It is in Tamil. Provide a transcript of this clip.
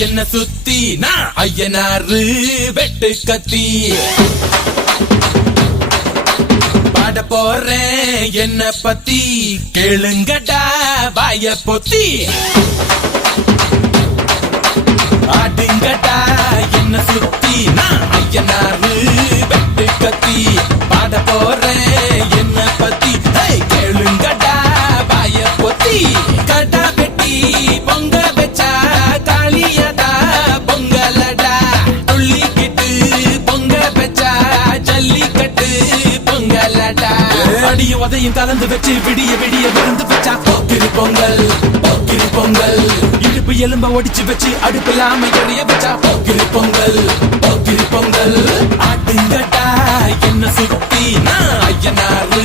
என்ன சுத்தி நான் ஐயனாரு வெட்டு கத்தி பாட போறேன் என்ன பத்தி கேளுங்கடா வாய பொத்தி ஆடுங்கடா என்ன சுத்தி நான் ஐயனாரு வெட்டு கத்தி பாட போறேன் என்ன பத்தி கேளுங்கடா வாய பொத்தி கடா வெட்டி பொங்க வச்சா காளியதா பொங்கலடா துள்ளிக்கிட்டு பொங்க வச்சா ஜல்லிக்கட்டு பொங்கலடா அடிய உதையும் கலந்து வச்சு விடிய விடிய விருந்து வச்சா போக்கிரி பொங்கல் போக்கிரி பொங்கல் இடுப்பு எலும்ப ஒடிச்சு வச்சு அடுப்பில்லாம எறிய வச்சா போக்கிரி பொங்கல் போக்கிரி பொங்கல் ஆட்டுங்கட்டா என்ன சுத்தி நான் ஐயனாரு